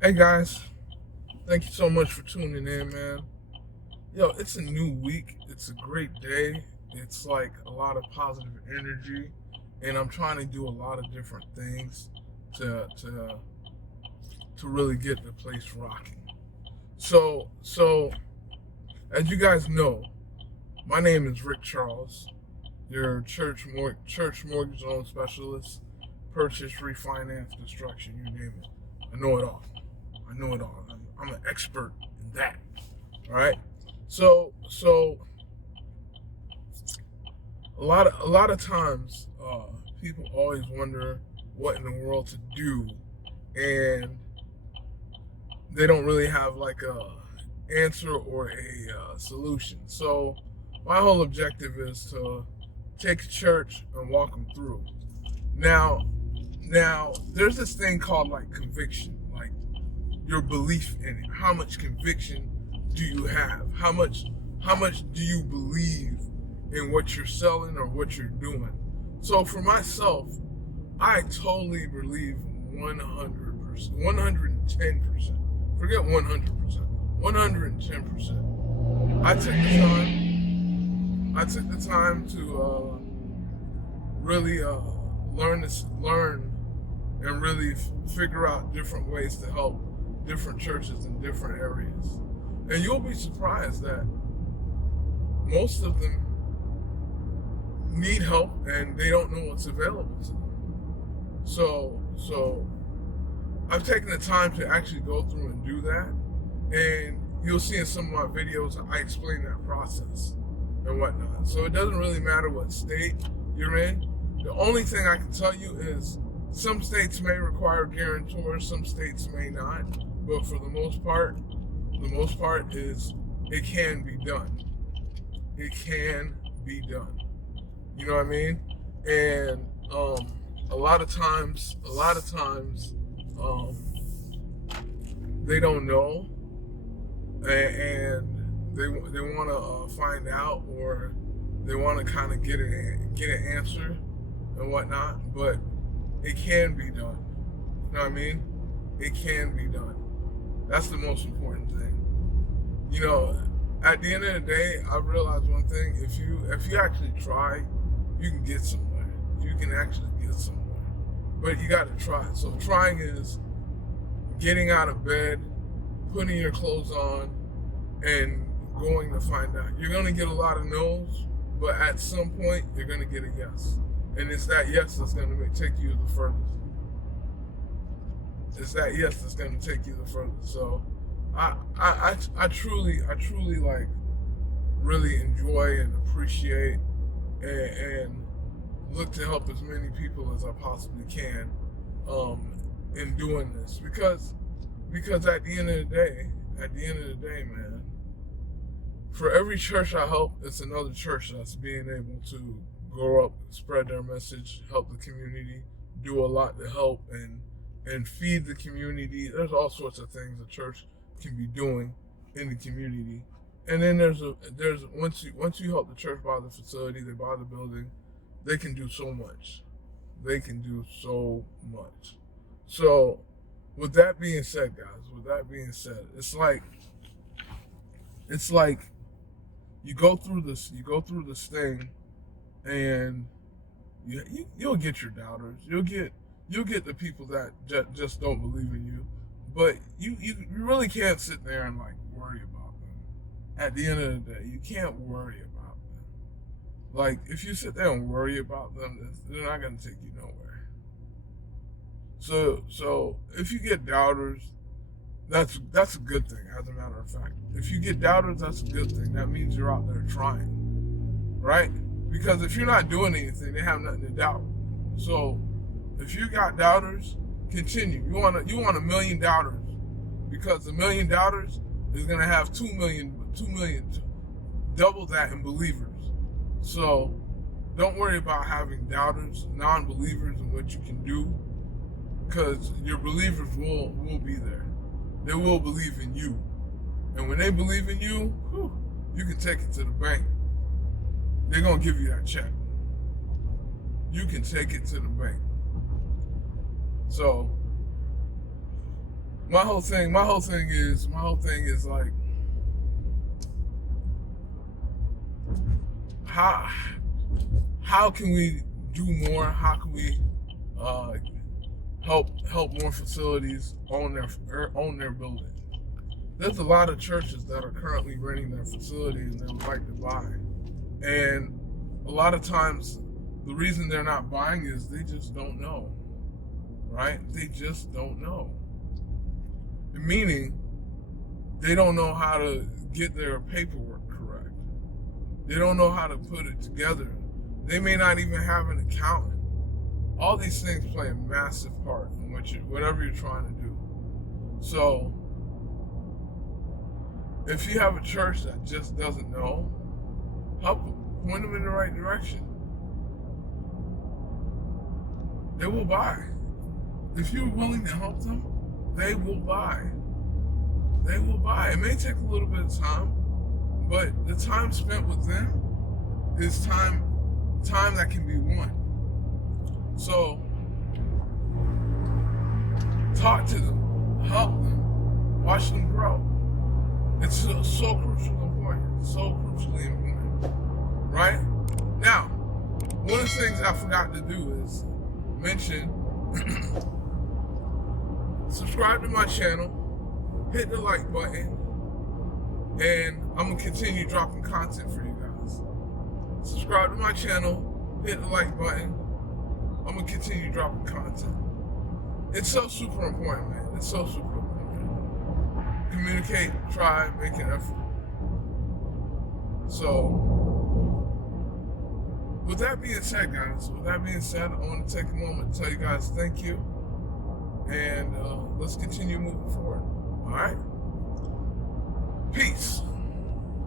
Hey guys, thank you so much for tuning in, man. Yo, it's a new week. It's a great day. It's like a lot of positive energy, and I'm trying to do a lot of different things to to really get the place rocking. So as you guys know, my name is Rick Charles, your church mortgage loan specialist, purchase, refinance, construction, you name it. I know it all. I know it all. I'm an expert in that. All right. So a lot of times, people always wonder what in the world to do, and they don't really have like a answer or a solution. So my whole objective is to take a church and walk them through. Now, now there's this thing called like conviction, like your belief in it. How much conviction do you have? How much do you believe in what you're selling or what you're doing? So for myself, I totally believe 100%, 110%. Forget 100%, 110%. I took the time. I took the time to really learn and really figure out different ways to help different churches in different areas. And you'll be surprised that most of them need help and they don't know what's available to them. So I've taken the time to actually go through and do that. And you'll see in some of my videos I explain that process and whatnot. So it doesn't really matter what state you're in. The only thing I can tell you is some states may require guarantors, some states may not. But for the most part is it can be done. It can be done. You know what I mean? And a lot of times, um, they don't know, and they want to find out, or they want to kind of get an answer and whatnot. But it can be done. You know what I mean? It can be done. That's the most important thing. You know, at the end of the day, I realized one thing: if you actually try, you can get somewhere. You can actually get somewhere, but you got to try. So trying is getting out of bed, putting your clothes on, and going to find out. You're gonna get a lot of no's, but at some point, you're gonna get a yes, and it's that yes that's gonna take you the furthest. It's that yes that's gonna take you the furthest. So I truly like really enjoy and appreciate and look to help as many people as I possibly can um, in doing this because at the end of the day, man, for every church I help, it's another church that's being able to grow up, spread their message, help the community, do a lot to help and feed the community. There's all sorts of things a church can be doing in the community. And then there's once you help the church buy the facility, they buy the building, they can do so much. They can do so much. So with that being said, guys, with that being said, it's like you go through this thing, and you'll get your doubters. You'll get the people that just don't believe in you, but you really can't sit there and like worry about them. At the end of the day, you can't worry about them. Like if you sit there and worry about them, they're not gonna take you nowhere. So if you get doubters, that's a good thing. As a matter of fact, if you get doubters, that's a good thing. That means you're out there trying, right? Because if you're not doing anything, they have nothing to doubt. So if you got doubters, continue. You want a million doubters, because a million doubters is gonna have 2 million, double that in believers. So don't worry about having doubters, non-believers in what you can do, because your believers will be there. They will believe in you, and when they believe in you, whew, you can take it to the bank. They're gonna give you that check. You can take it to the bank. So my whole thing is like, how can we do more? How can we help more facilities own their building? There's a lot of churches that are currently renting their facility and they would like to buy. And a lot of times the reason they're not buying is they just don't know. Right? They just don't know. Meaning they don't know how to get their paperwork correct. They don't know how to put it together. They may not even have an accountant. All these things play a massive part in whatever you're trying to do. So if you have a church that just doesn't know, help them. Point them in the right direction. They will buy. If you're willing to help them, they will buy. They will buy. It may take a little bit of time, but the time spent with them is time that can be won. So talk to them, help them, watch them grow. It's so crucially important. So crucially important. Right? Now, one of the things I forgot to do is mention subscribe to my channel, hit the like button, and I'm going to continue dropping content for you guys. Subscribe to my channel, hit the like button, I'm going to continue dropping content. It's so super important, man. It's so super important. Communicate, try, make an effort. So, with that being said, guys, I want to take a moment to tell you guys thank you. And let's continue moving forward. All right? Peace.